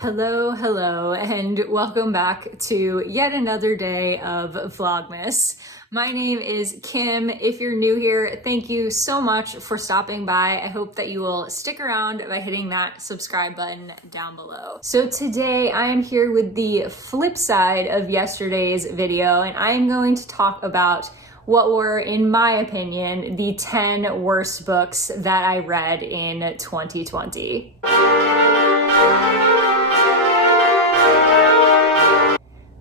Hello, and welcome back to yet another day of Vlogmas. My name is Kim. If you're new here, thank you so much for stopping by. I hope that you will stick around by hitting that subscribe button down below. So today I am here with the flip side of yesterday's video, and I am going to talk about what were, in my opinion, the 10 worst books that I read in 2020.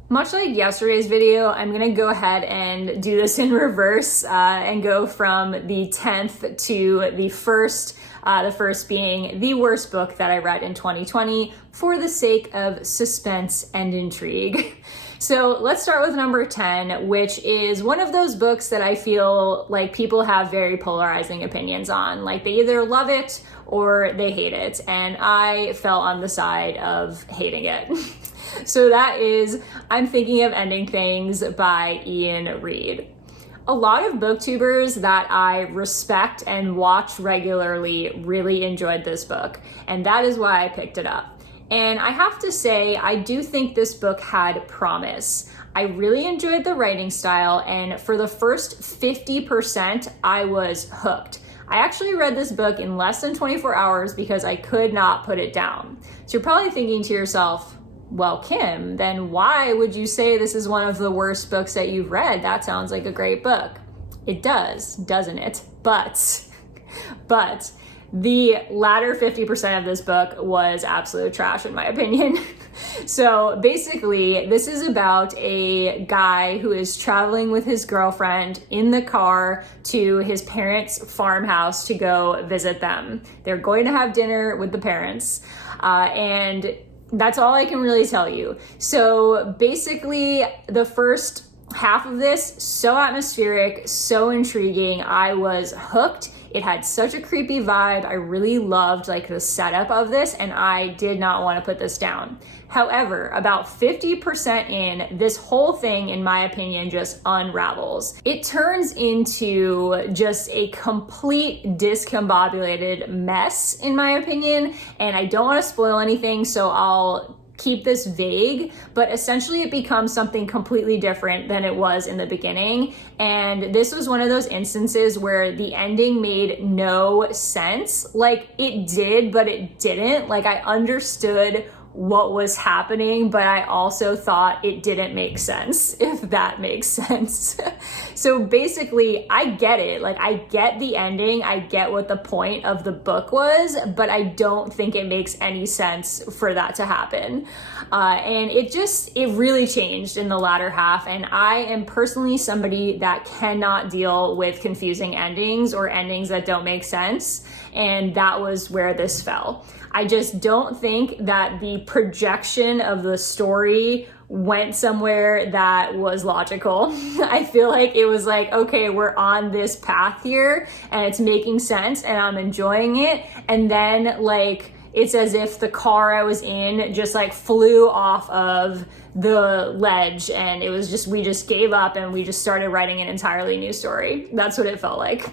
Much like yesterday's video, I'm gonna go ahead and do this in reverse and go from the 10th to the first being the worst book that I read in 2020 for the sake of suspense and intrigue. So let's start with number 10, which is one of those books that I feel like people have very polarizing opinions on. Like they either love it or they hate it, and I fell on the side of hating it. So that is I'm Thinking of Ending Things by Ian Reid. A lot of booktubers that I respect and watch regularly really enjoyed this book, and that is why I picked it up. And I have to say, I do think this book had promise. I really enjoyed the writing style, and for the first 50%, I was hooked. I actually read this book in less than 24 hours because I could not put it down. So you're probably thinking to yourself, well, Kim, then why would you say this is one of the worst books that you've read? That sounds like a great book. It does, doesn't it? But the latter 50% of this book was absolute trash in my opinion. So basically, this is about a guy who is traveling with his girlfriend in the car to his parents' farmhouse to go visit them. They're going to have dinner with the parents, and that's all I can really tell you. So basically, the first half of this, so atmospheric, so intriguing. I was hooked. It had such a creepy vibe. I really loved like the setup of this, and I did not want to put this down. However, about 50% in, this whole thing, in my opinion, just unravels. It turns into just a complete discombobulated mess, in my opinion, and I don't want to spoil anything, so I'll keep this vague, but essentially it becomes something completely different than it was in the beginning. And this was one of those instances where the ending made no sense. Like it did, but it didn't. Like I understood what was happening, but I also thought it didn't make sense, if that makes sense. So basically, I get it. Like, I get the ending. I get what the point of the book was, but I don't think it makes any sense for that to happen. And it really changed in the latter half. And I am personally somebody that cannot deal with confusing endings or endings that don't make sense. And that was where this fell. I just don't think that the projection of the story went somewhere that was logical. I feel like it was like, okay, we're on this path here and it's making sense and I'm enjoying it. And then like, it's as if the car I was in just like flew off of the ledge, and it was just, we just gave up and we just started writing an entirely new story. That's what it felt like.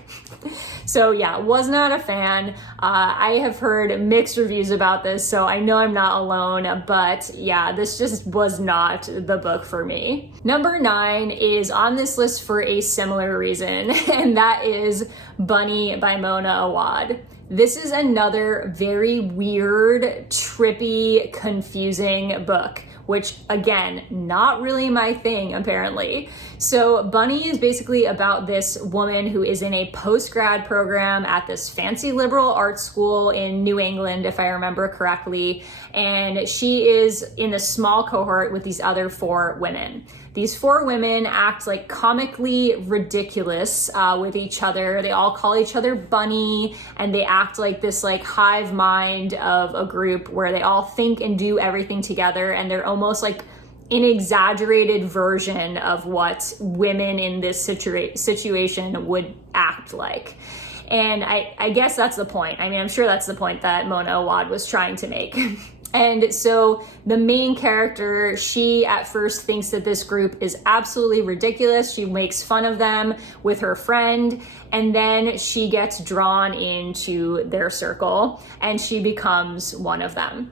So yeah, was not a fan. I have heard mixed reviews about this, so I know I'm not alone, but yeah, this just was not the book for me. Number 9 is on this list for a similar reason, and that is Bunny by Mona Awad. This is another very weird, trippy, confusing book, which again, not really my thing apparently. So Bunny is basically about this woman who is in a post-grad program at this fancy liberal arts school in New England, if I remember correctly. And she is in a small cohort with these other 4 women. These 4 women act like comically ridiculous with each other. They all call each other Bunny, and they act like this like hive mind of a group where they all think and do everything together, and they're almost like an exaggerated version of what women in this situation would act like. And I guess that's the point. I mean, I'm sure that's the point that Mona Awad was trying to make. And so the main character, she at first thinks that this group is absolutely ridiculous. She makes fun of them with her friend, and then she gets drawn into their circle and she becomes one of them.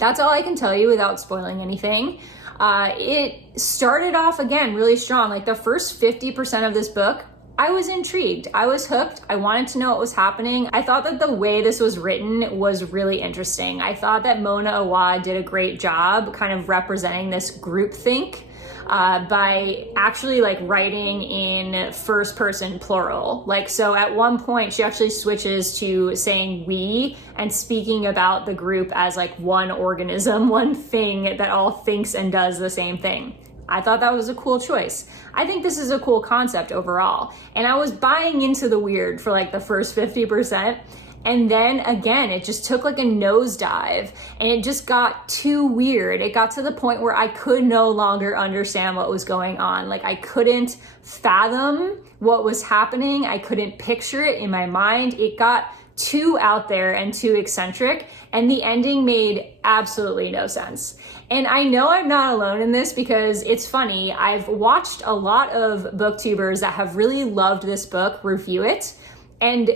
That's all I can tell you without spoiling anything. It started off again really strong. Like the first 50% of this book, I was intrigued. I was hooked. I wanted to know what was happening. I thought that the way this was written was really interesting. I thought that Mona Awad did a great job kind of representing this groupthink by actually like writing in first person plural. Like, so at one point she actually switches to saying we and speaking about the group as like one organism, one thing that all thinks and does the same thing. I thought that was a cool choice. I think this is a cool concept overall. And I was buying into the weird for like the first 50%. And then again, it just took like a nosedive and it just got too weird. It got to the point where I could no longer understand what was going on. Like I couldn't fathom what was happening. I couldn't picture it in my mind. It got too out there and too eccentric, and the ending made absolutely no sense. And I know I'm not alone in this because it's funny. I've watched a lot of booktubers that have really loved this book review it, and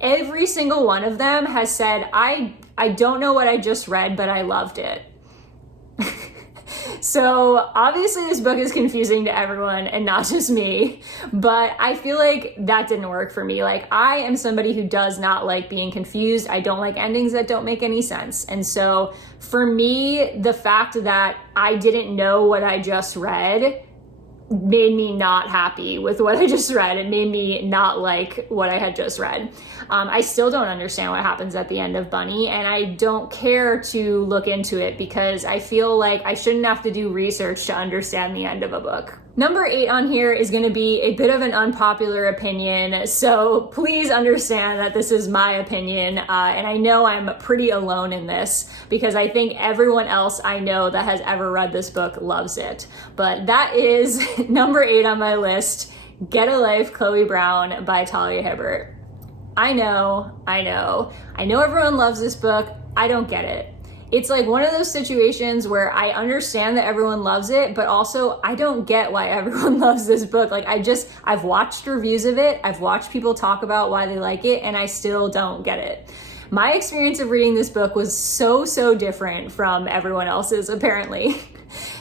every single one of them has said, I don't know what I just read, but I loved it. So obviously this book is confusing to everyone and not just me, but I feel like that didn't work for me. Like I am somebody who does not like being confused. I don't like endings that don't make any sense. And so for me, the fact that I didn't know what I just read made me not happy with what I just read. It made me not like what I had just read. I still don't understand what happens at the end of Bunny, and I don't care to look into it because I feel like I shouldn't have to do research to understand the end of a book. Number 8 on here is going to be a bit of an unpopular opinion, so please understand that this is my opinion, and I know I'm pretty alone in this because I think everyone else I know that has ever read this book loves it. But that is number 8 on my list, Get a Life, Chloe Brown by Talia Hibbert. I know everyone loves this book. I don't get it. It's like one of those situations where I understand that everyone loves it, but also I don't get why everyone loves this book. Like I've watched reviews of it. I've watched people talk about why they like it, and I still don't get it. My experience of reading this book was so different from everyone else's, apparently.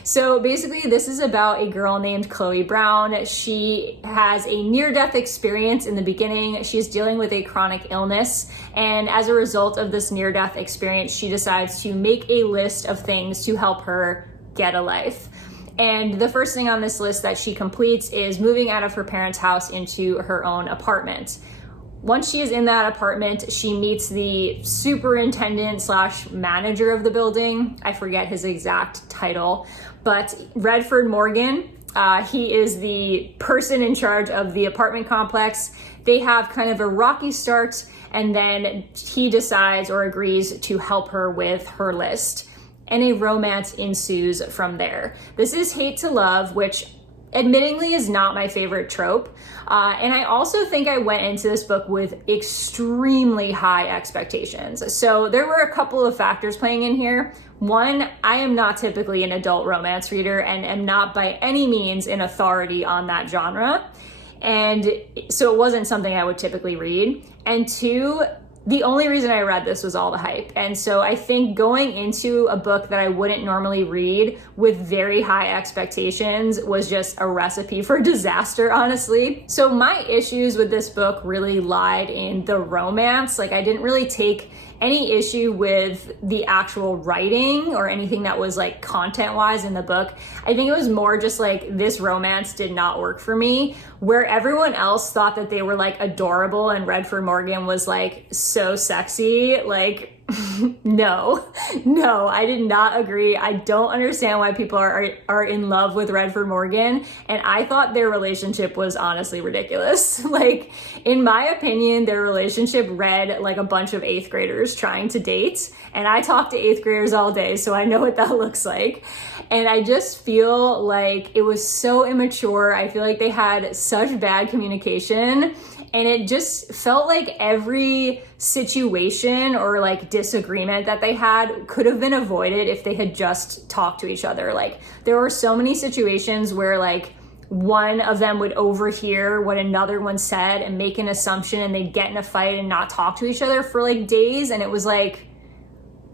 So basically, this is about a girl named Chloe Brown. She has a near-death experience in the beginning. She's dealing with a chronic illness, and as a result of this near-death experience, she decides to make a list of things to help her get a life. And the first thing on this list that she completes is moving out of her parents' house into her own apartment. Once she is in that apartment, she meets the superintendent / manager of the building. I forget his exact title, but Redford Morgan, he is the person in charge of the apartment complex. They have kind of a rocky start, and then he decides or agrees to help her with her list. And a romance ensues from there. This is hate to love, which admittingly is not my favorite trope. And I also think I went into this book with extremely high expectations. So there were a couple of factors playing in here. One, I am not typically an adult romance reader and am not by any means an authority on that genre. And so it wasn't something I would typically read. And two, the only reason I read this was all the hype. And so I think going into a book that I wouldn't normally read with very high expectations was just a recipe for disaster, honestly. So my issues with this book really lied in the romance. Like I didn't really take any issue with the actual writing or anything that was like content-wise in the book. I think it was more just like this romance did not work for me, where everyone else thought that they were like adorable and Redford Morgan was like so sexy. Like no, I did not agree. I don't understand why people are in love with Redford Morgan, and I thought their relationship was honestly ridiculous. Like, in my opinion, their relationship read like a bunch of 8th graders trying to date, and I talk to 8th graders all day, so I know what that looks like. And I just feel like it was so immature. I feel like they had such bad communication, and it just felt like every situation or like disagreement that they had could have been avoided if they had just talked to each other. Like there were so many situations where like one of them would overhear what another one said and make an assumption, and they'd get in a fight and not talk to each other for like days. And it was like,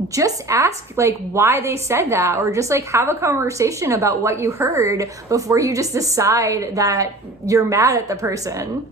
just ask like why they said that, or just like have a conversation about what you heard before you just decide that you're mad at the person.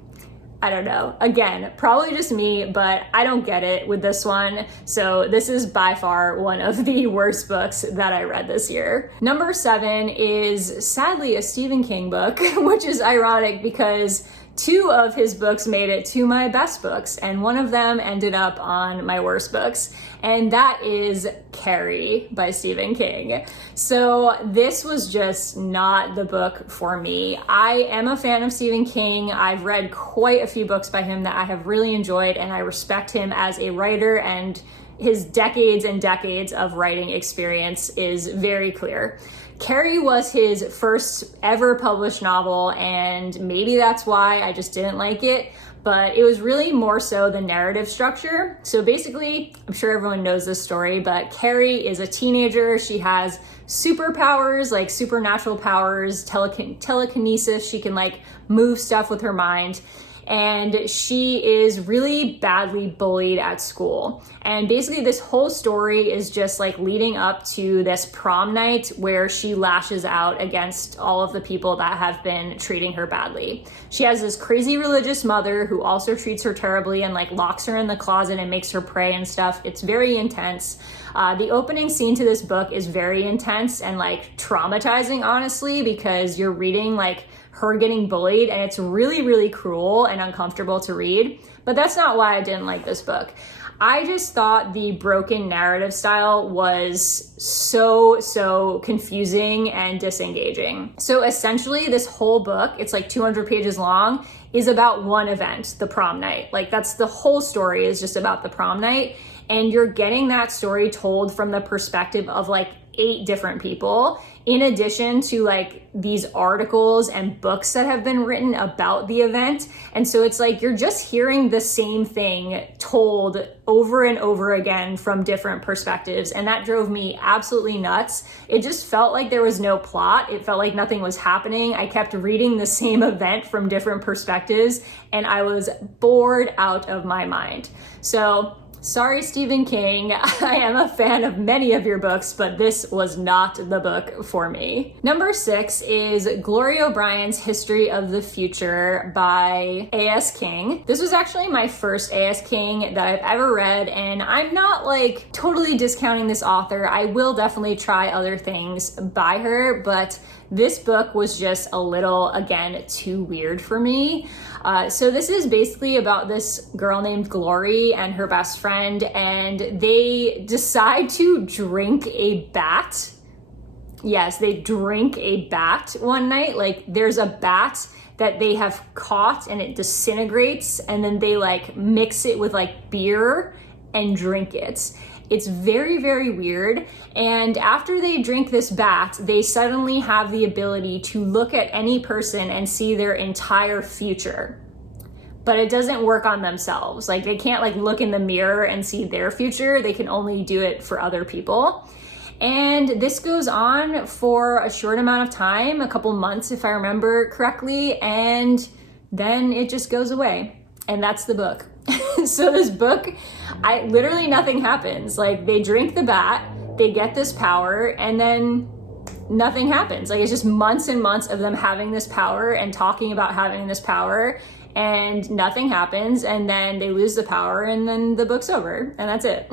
I don't know. Again, probably just me, but I don't get it with this one. So this is by far one of the worst books that I read this year. Number 7 is sadly a Stephen King book, which is ironic because 2 of his books made it to my best books, and one of them ended up on my worst books, and that is Carrie by Stephen King. So this was just not the book for me. I am a fan of Stephen King. I've read quite a few books by him that I have really enjoyed, and I respect him as a writer, and his decades and decades of writing experience is very clear. Carrie was his first ever published novel, and maybe that's why I just didn't like it, but it was really more so the narrative structure. So basically, I'm sure everyone knows this story, but Carrie is a teenager. She has superpowers, like supernatural powers, telekinesis. She can like move stuff with her mind. And she is really badly bullied at school. And basically this whole story is just like leading up to this prom night where she lashes out against all of the people that have been treating her badly. She has this crazy religious mother who also treats her terribly and like locks her in the closet and makes her pray and stuff. It's very intense. The opening scene to this book is very intense and like traumatizing, honestly, because you're reading like her getting bullied, and it's really, really cruel and uncomfortable to read. But that's not why I didn't like this book. I just thought the broken narrative style was so confusing and disengaging. So essentially this whole book, it's like 200 pages long, is about one event, the prom night. Like that's the whole story, is just about the prom night. And you're getting that story told from the perspective of like 8 different people, in addition to like these articles and books that have been written about the event. And so it's like you're just hearing the same thing told over and over again from different perspectives. And that drove me absolutely nuts. It just felt like there was no plot. It felt like nothing was happening. I kept reading the same event from different perspectives, and I was bored out of my mind. So sorry, Stephen King. I am a fan of many of your books, but this was not the book for me. Number 6 is Gloria O'Brien's History of the Future by A.S. King. This was actually my first A.S. King that I've ever read, and I'm not like totally discounting this author. I will definitely try other things by her, but this book was just a little, again, too weird for me. So this is basically about this girl named Gloria and her best friend, and they decide to drink a bat. Yes, they drink a bat one night. Like there's a bat that they have caught and it disintegrates, and then they like mix it with like beer and drink it. It's very, very weird. And after they drink this bat, they suddenly have the ability to look at any person and see their entire future. But it doesn't work on themselves. Like they can't like look in the mirror and see their future. They can only do it for other people. And this goes on for a short amount of time, a couple months if I remember correctly, and then it just goes away. And that's the book. So this book, literally nothing happens. Like they drink the bat, they get this power, and then nothing happens. Like it's just months and months of them having this power and talking about having this power, and nothing happens, and then they lose the power, and then the book's over, and that's it.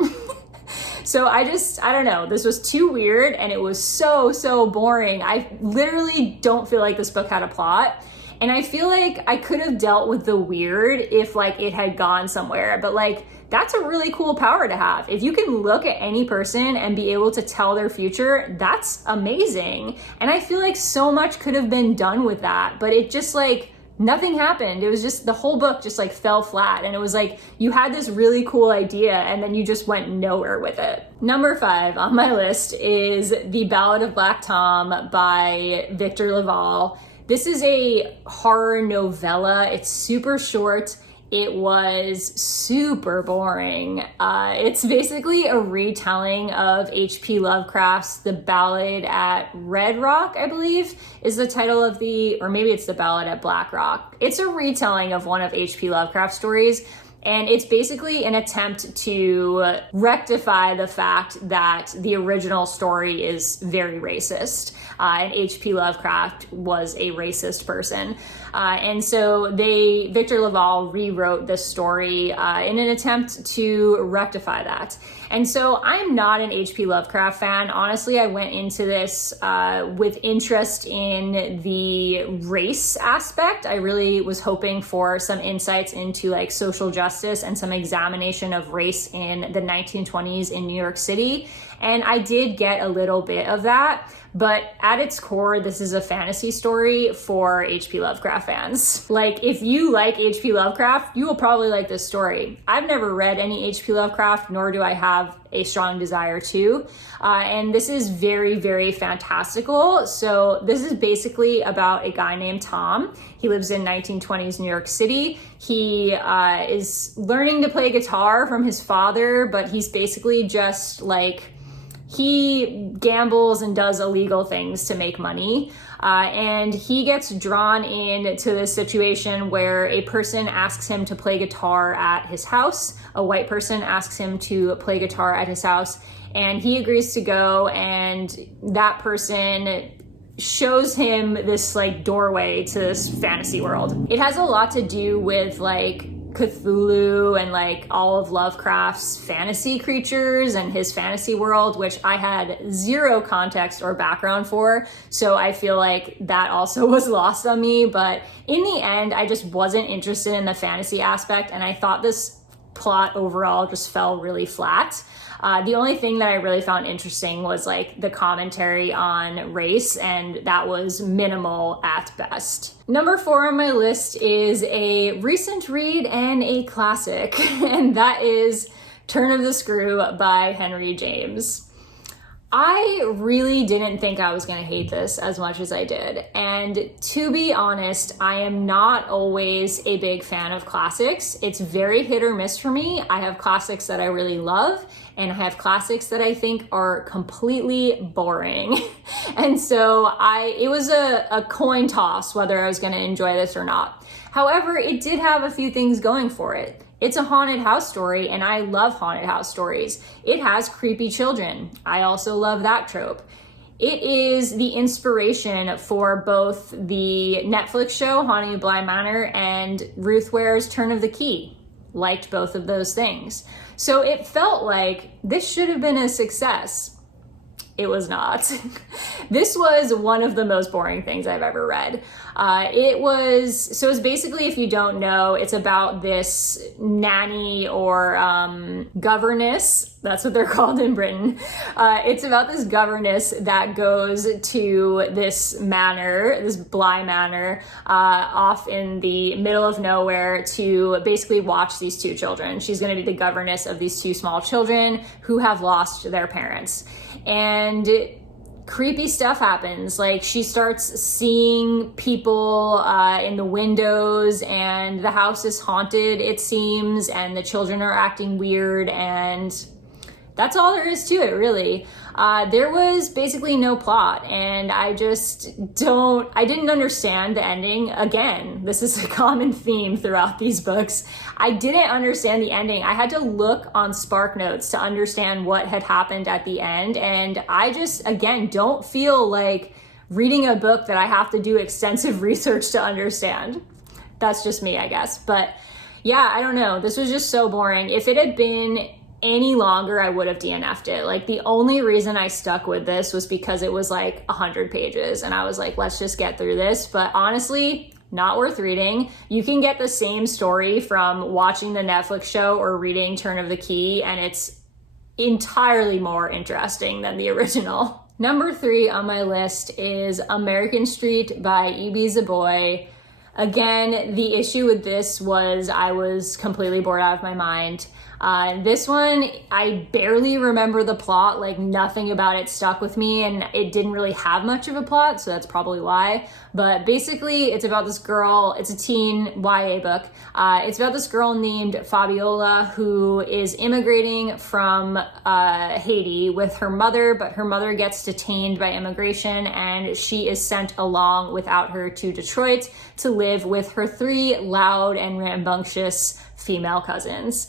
So I don't know, this was too weird, and it was so boring. I literally don't feel like this book had a plot. And I feel like I could have dealt with the weird if like it had gone somewhere, but like that's a really cool power to have. If you can look at any person and be able to tell their future, that's amazing. And I feel like so much could have been done with that, but it just like nothing happened. It was just the whole book just like fell flat, and it was like you had this really cool idea and then you just went nowhere with it. Number 5 on my list is The Ballad of Black Tom by Victor LaValle. This is a horror novella. It's super short. It was super boring. It's basically a retelling of H.P. Lovecraft's The Ballad at Red Rock, I believe, is the title of or maybe it's The Ballad at Black Rock. It's a retelling of one of H.P. Lovecraft's stories, And it's basically an attempt to rectify the fact that the original story is very racist. And H.P. Lovecraft was a racist person. And so Victor LaValle rewrote this story in an attempt to rectify that. And so I'm not an H.P. Lovecraft fan. Honestly, I went into this with interest in the race aspect. I really was hoping for some insights into like social justice and some examination of race in the 1920s in New York City. And I did get a little bit of that. But at its core, this is a fantasy story for H.P. Lovecraft fans. Like, if you like H.P. Lovecraft, you will probably like this story. I've never read any H.P. Lovecraft, nor do I have a strong desire to. And this is very, very fantastical. So this is basically about a guy named Tom. He lives in 1920s New York City. He is learning to play guitar from his father, but he's basically just like, he gambles and does illegal things to make money. And he gets drawn into this situation where a person asks him to play guitar at his house. A white person asks him to play guitar at his house, and he agrees to go, and that person shows him this like doorway to this fantasy world. It has a lot to do with like Cthulhu and like all of Lovecraft's fantasy creatures and his fantasy world, which I had zero context or background for. So I feel like that also was lost on me. But in the end, I just wasn't interested in the fantasy aspect. And I thought this plot overall just fell really flat. The only thing that I really found interesting was like the commentary on race, and that was minimal at best. Number 4 on my list is a recent read and a classic, and that is Turn of the Screw by Henry James. I really didn't think I was going to hate this as much as I did. And to be honest, I am not always a big fan of classics. It's very hit or miss for me. I have classics that I really love, and I have classics that I think are completely boring. And so it was a coin toss whether I was going to enjoy this or not. However, it did have a few things going for it. It's a haunted house story, and I love haunted house stories. It has creepy children. I also love that trope. It is the inspiration for both the Netflix show Haunting of Bly Manor and Ruth Ware's Turn of the Key. Liked both of those things. So it felt like this should have been a success. It was not. This was one of the most boring things I've ever read. It's basically, if you don't know, it's about this nanny or governess. That's what they're called in Britain. It's about this governess that goes to this manor, this Bly Manor, off in the middle of nowhere to basically watch these two children. She's going to be the governess of these two small children who have lost their parents. And creepy stuff happens. Like, she starts seeing people in the windows, and the house is haunted, it seems, and the children are acting weird, and that's all there is to it, really. There was basically no plot, and I didn't understand the ending. Again, this is a common theme throughout these books. I didn't understand the ending. I had to look on SparkNotes to understand what had happened at the end, and I just, again, don't feel like reading a book that I have to do extensive research to understand. That's just me, I guess. But yeah, I don't know. This was just so boring. If it had been any longer, I would have DNF'd it. Like, the only reason I stuck with this was because it was like 100 pages, and I was like, let's just get through this. But honestly, not worth reading. You can get the same story from watching the Netflix show or reading Turn of the Key, and it's entirely more interesting than the original. Number 3 on my list is American Street by E.B. Zaboy. Again, the issue with this was I was completely bored out of my mind. This one, I barely remember the plot, like nothing about it stuck with me, and it didn't really have much of a plot, so that's probably why. But basically, it's about this girl, it's a teen YA book. It's about this girl named Fabiola who is immigrating from Haiti with her mother, but her mother gets detained by immigration and she is sent along without her to Detroit to live with her 3 loud and rambunctious female cousins.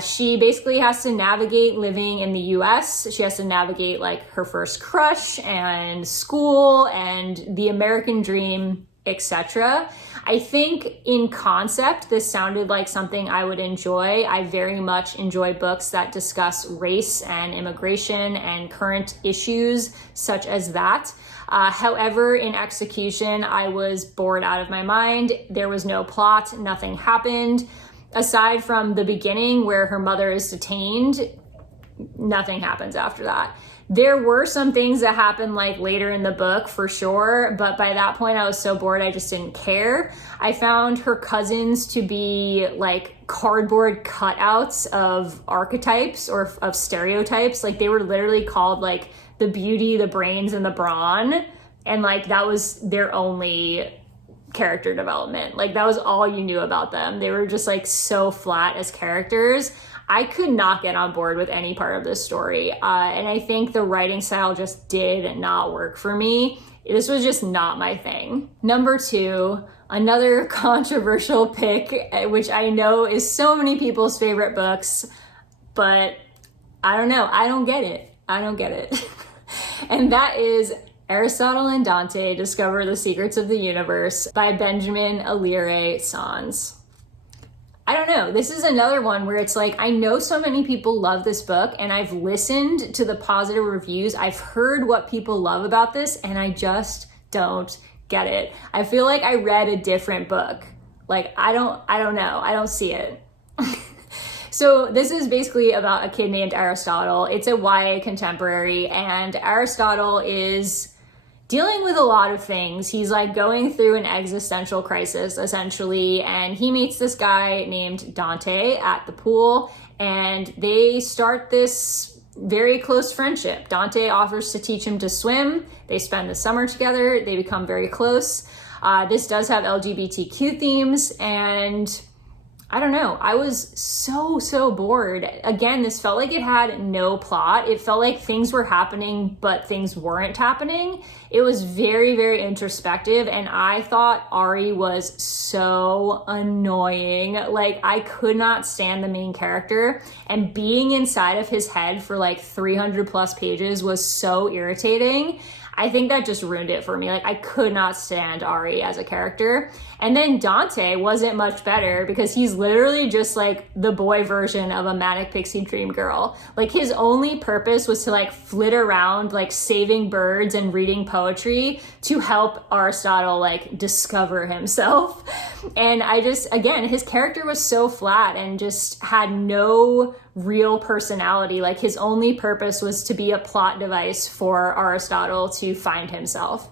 She basically has to navigate living in the US. She has to navigate like her first crush and school and the American dream, etc. I think in concept, this sounded like something I would enjoy. I very much enjoy books that discuss race and immigration and current issues such as that. However, in execution, I was bored out of my mind. There was no plot, nothing happened. Aside from the beginning where her mother is detained, nothing happens after that. There were some things that happened like later in the book for sure, but by that point I was so bored I just didn't care. I found her cousins to be like cardboard cutouts of archetypes or of stereotypes. Like they were literally called like the beauty, the brains, and the brawn, and like that was their only character development. Like that was all you knew about them. They were just like so flat as characters. I could not get on board with any part of this story. And I think the writing style just did not work for me. This was just not my thing. Number 2, another controversial pick, which I know is so many people's favorite books, but I don't know. I don't get it. And that is Aristotle and Dante Discover the Secrets of the Universe by Benjamin Alire Sans. I don't know. This is another one where it's like, I know so many people love this book and I've listened to the positive reviews. I've heard what people love about this and I just don't get it. I feel like I read a different book. Like, I don't know. I don't see it. So this is basically about a kid named Aristotle. It's a YA contemporary, and Aristotle is dealing with a lot of things. He's like going through an existential crisis essentially, and he meets this guy named Dante at the pool, and they start this very close friendship. Dante offers to teach him to swim. They spend the summer together. They become very close. This does have LGBTQ themes, and I don't know. I was so bored. Again, this felt like it had no plot. It felt like things were happening, but things weren't happening. It was very, very introspective, and I thought Ari was so annoying. Like, I could not stand the main character, and being inside of his head for like 300 plus pages was so irritating. I think that just ruined it for me. Like, I could not stand Ari as a character. And then Dante wasn't much better because he's literally just like the boy version of a manic pixie dream girl. Like, his only purpose was to like flit around, like saving birds and reading poetry to help Aristotle like discover himself. And I just, again, his character was so flat and just had no real personality. Like, his only purpose was to be a plot device for Aristotle to find himself.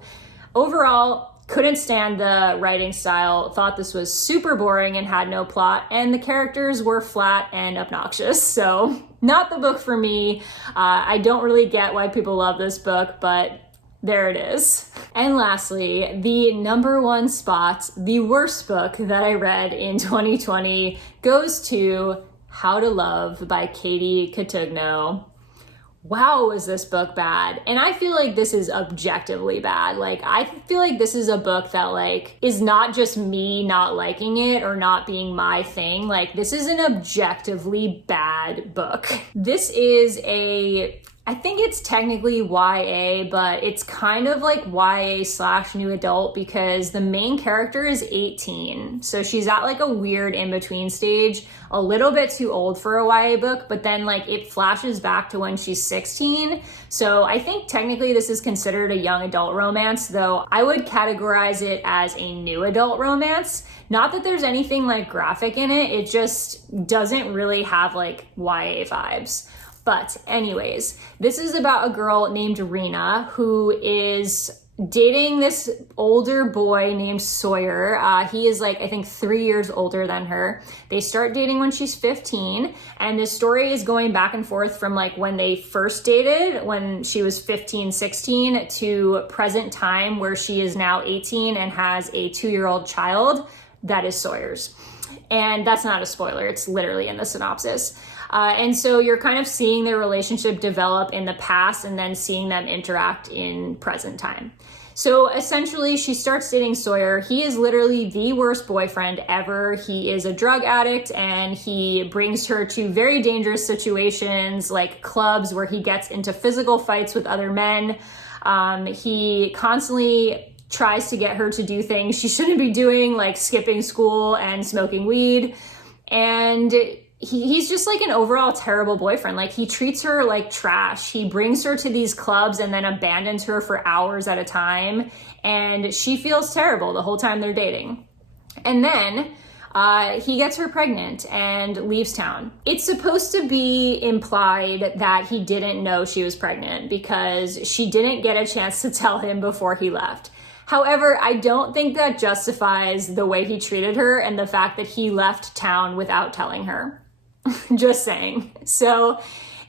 Overall, couldn't stand the writing style, thought this was super boring and had no plot, and the characters were flat and obnoxious. So not the book for me. I don't really get why people love this book, but there it is. And lastly, the number 1 spot, the worst book that I read in 2020 goes to How to Love by Katie Cotugno. Wow, was this book bad? And I feel like this is objectively bad. Like, I feel like this is a book that like is not just me not liking it or not being my thing. Like, this is an objectively bad book. This is I think it's technically YA, but it's kind of like YA/new adult because the main character is 18. So she's at like a weird in-between stage, a little bit too old for a YA book, but then like it flashes back to when she's 16. So I think technically this is considered a young adult romance, though I would categorize it as a new adult romance. Not that there's anything like graphic in it, it just doesn't really have like YA vibes. But anyways, this is about a girl named Rena who is dating this older boy named Sawyer. He is like, I think 3 years older than her. They start dating when she's 15, and this story is going back and forth from like when they first dated, when she was 15, 16, to present time where she is now 18 and has a 2-year-old child that is Sawyer's. And that's not a spoiler, it's literally in the synopsis. And so you're kind of seeing their relationship develop in the past and then seeing them interact in present time. So essentially, she starts dating Sawyer. He is literally the worst boyfriend ever. He is a drug addict, and he brings her to very dangerous situations like clubs where he gets into physical fights with other men. He constantly tries to get her to do things she shouldn't be doing, like skipping school and smoking weed. And he's just like an overall terrible boyfriend. Like, he treats her like trash. He brings her to these clubs and then abandons her for hours at a time. And she feels terrible the whole time they're dating. And then he gets her pregnant and leaves town. It's supposed to be implied that he didn't know she was pregnant because she didn't get a chance to tell him before he left. However, I don't think that justifies the way he treated her and the fact that he left town without telling her. Just saying. So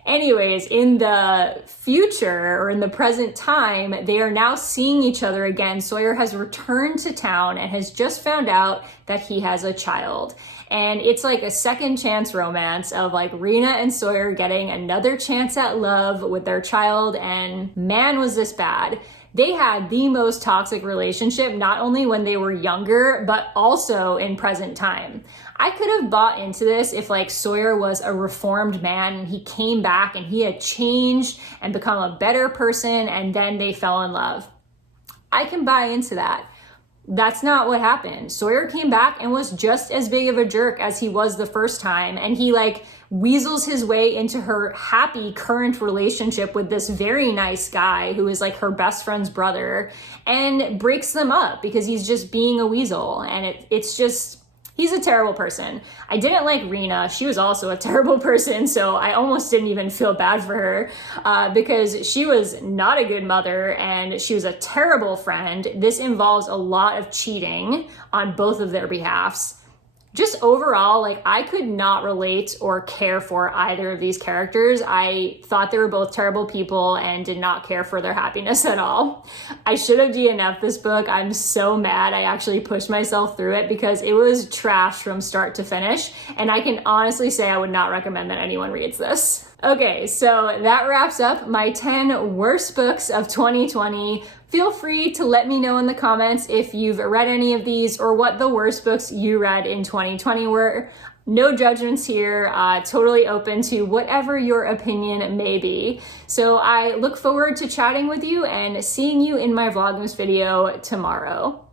anyways, in the future or in the present time, they are now seeing each other again. Sawyer has returned to town and has just found out that he has a child. And it's like a second chance romance of like Rena and Sawyer getting another chance at love with their child. And man, was this bad. They had the most toxic relationship, not only when they were younger, but also in present time. I could have bought into this if like Sawyer was a reformed man and he came back and he had changed and become a better person and then they fell in love. I can buy into that. That's not what happened. Sawyer came back and was just as big of a jerk as he was the first time. And he like weasels his way into her happy current relationship with this very nice guy who is like her best friend's brother, and breaks them up because he's just being a weasel. And it's just, he's a terrible person. I didn't like Rena. She was also a terrible person, so I almost didn't even feel bad for her because she was not a good mother and she was a terrible friend. This involves a lot of cheating on both of their behalves. Just overall, like, I could not relate or care for either of these characters. I thought they were both terrible people and did not care for their happiness at all. I should have DNF'd this book. I'm so mad I actually pushed myself through it because it was trash from start to finish. And I can honestly say I would not recommend that anyone reads this. Okay, so that wraps up my 10 worst books of 2020. Feel free to let me know in the comments if you've read any of these or what the worst books you read in 2020 were. No judgments here, totally open to whatever your opinion may be. So I look forward to chatting with you and seeing you in my Vlogmas video tomorrow.